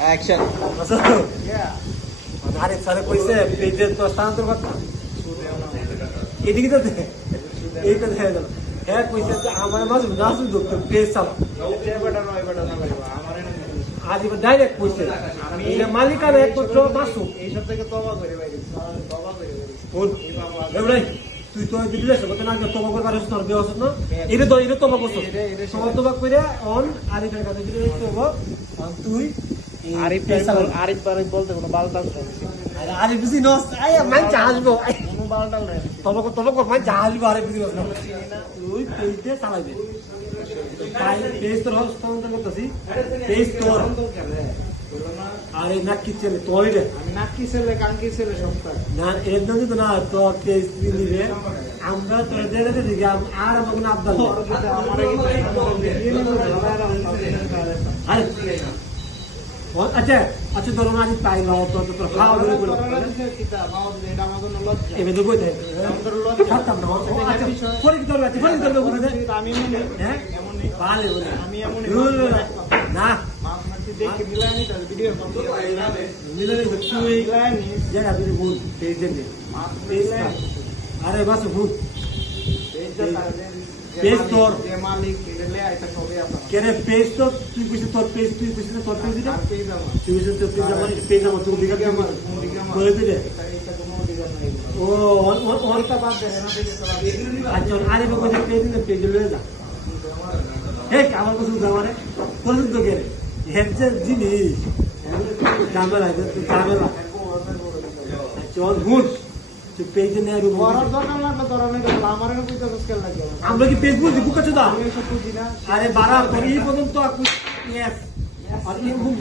Action. আরেক স্যারে কইছে পেজের তো স্থানান্তর করতে এদিকে তো এইটা দেখা গেল। হ্যাঁ কইছে আমার মাঝে নাচু ধরতে পেজ চালা আজ এবার ডাইরেক্ট কইছে এটা মালিকানা একমাত্র মাসু এইসব থেকে তবা করে বাইরে তুই তো বিদেশ করতে না তোমা করবার তোর বিয়ে হচ্ছে না এটা তো এটা তোমা করছো তোমার তোমা করে অন আরিফের কাছে তুই আরিফ বলতে কোনো বালটাল আরিফ বুঝি নস আয়া মানছে আসবো কোনো বালটাল নেই তোমাকে মানছে আসবো আরিফ বুঝি নস তুই পেজে চালাইবে পেজ তোর হস্তান্তর করতেছি পেজ তোর আরে নাকি ছেলে তোর রে আমি নাকি ছেলে কাঙ্কি ছেলে সপ্তাহ না এর জন্য তো না তো পেজ দিলে আমরা তোর জায়গাতে দিকে আর আমাকে না আবদাল আচ্ছা আচ্ছা ধরো না আজ পাই না তো তো খাওয়া ধরে বলে এবে তো কইতে খাতাম না আচ্ছা পরে কি ধরবে আচ্ছা পরে কি ধরবে বলে আমি মনে হ্যাঁ ভালো বলে আমি এমন না দেখে মিলানি তার ভিডিও মিলানি তুই মিলানি জায়গা তুই বল পেজ দে আরে বাস ভূত পেজ তোর যে মালিক লে আইতা সবে আপনার কেরে পেজ তো তুই কইছিস তোর পেজ তুই কইছিস তোর পেজ দিটা পেজ আমার তুই কইছিস তোর পেজ আমার পেজ আমার তুই দিগা আমার করে দিলে এটা কোনো অধিকার নাই ও অনটা বাদ দে না পেজ তোরা আচ্ছা আরে বাবা পেজ দিলে পেজ লয়ে যা হে আমার কাছে যাওয়ারে কোন তো গেলে হেডছে জিনিস ঝামেলা ঝামেলা চল ঘুষ তুই পেজে নেই রুম বড় দরকার লাগলো ধরনের আমার এর কইতে মুশকিল লাগে আমরা কি পেজ বুঝি বুকা চোদা আমি সব বুঝি না আরে বারা তোর এই পর্যন্ত আর